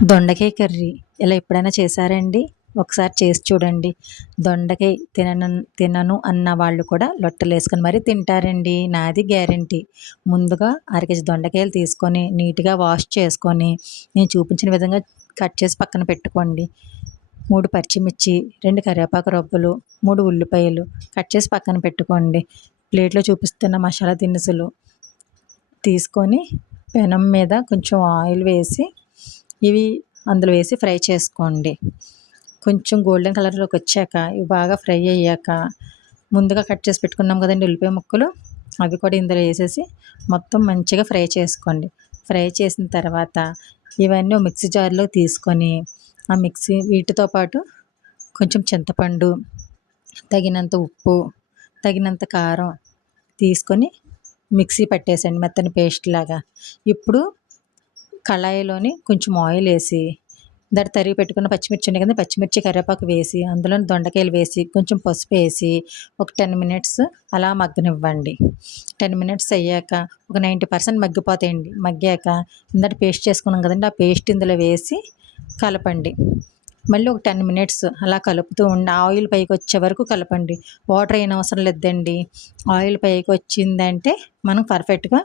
దొండకాయ కర్రీ ఇలా ఎప్పుడైనా చేశారండి? ఒకసారి చేసి చూడండి. దొండకాయ తినను అన్న వాళ్ళు కూడా లొట్టలేసుకొని మరీ తింటారండి. నాది గ్యారంటీ. ముందుగా అరకేజీ దొండకాయలు తీసుకొని నీట్‌గా వాష్ చేసుకొని నేను చూపించిన విధంగా కట్ చేసి పక్కన పెట్టుకోండి. 3 పచ్చిమిర్చి, 2 కరివేపాకు రబ్బలు, 3 ఉల్లిపాయలు కట్ చేసి పక్కన పెట్టుకోండి. ప్లేట్‌లో చూపిస్తున్న మసాలా దినుసులు తీసుకొని పెనం మీద కొంచెం ఆయిల్ వేసి ఇవి అందులో వేసి ఫ్రై చేసుకోండి. కొంచెం గోల్డెన్ కలర్లోకి వచ్చాక ఇవి బాగా ఫ్రై అయ్యాక ముందుగా కట్ చేసి పెట్టుకున్నాం కదండి ఉల్లిపాయ ముక్కలు, అవి కూడా ఇందులో వేసేసి మొత్తం మంచిగా ఫ్రై చేసుకోండి. ఫ్రై చేసిన తర్వాత ఇవన్నీ మిక్సీ జార్లో తీసుకొని ఆ మిక్సీ వీటితో పాటు కొంచెం చింతపండు, తగినంత ఉప్పు, తగినంత కారం తీసుకొని మిక్సీ పట్టేసండి మెత్తని పేస్ట్ లాగా. ఇప్పుడు కళాయిలోని కొంచెం ఆయిల్ వేసి తరిగి పెట్టుకున్న పచ్చిమిర్చి ఉన్నాయి కదా, పచ్చిమిర్చి కరివేపాకు వేసి అందులో దొండకాయలు వేసి కొంచెం పసుపు వేసి ఒక 10 మినిట్స్ అలా మగ్గనివ్వండి. 10 మినిట్స్ అయ్యాక ఒక 90% మగ్గిపోతాయండి. మగ్గాక పేస్ట్ చేసుకున్నాం కదండి, ఆ పేస్ట్ ఇందులో వేసి కలపండి. మళ్ళీ ఒక 10 మినిట్స్ అలా కలుపుతూ ఉండి ఆయిల్ పైకి వచ్చే వరకు కలపండి. వాటర్ అయిన అవసరం లేదండి. ఆయిల్ పైకి వచ్చిందంటే మనం పర్ఫెక్ట్గా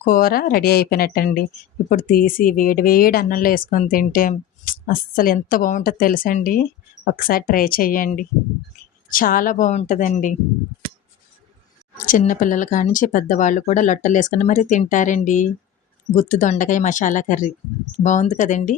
కూర రెడీ అయిపోయినట్టండి. ఇప్పుడు తీసి వేడి వేడి అన్నంలో వేసుకొని తింటే అస్సలు ఎంత బాగుంటుందో తెలుసండి. ఒకసారి ట్రై చేయండి, చాలా బాగుంటుందండి. చిన్నపిల్లల కానించి పెద్దవాళ్ళు కూడా లొట్టలు వేసుకొని మరీ తింటారండి. గుత్తి దొండకాయ మసాలా కర్రీ బాగుంది కదండి.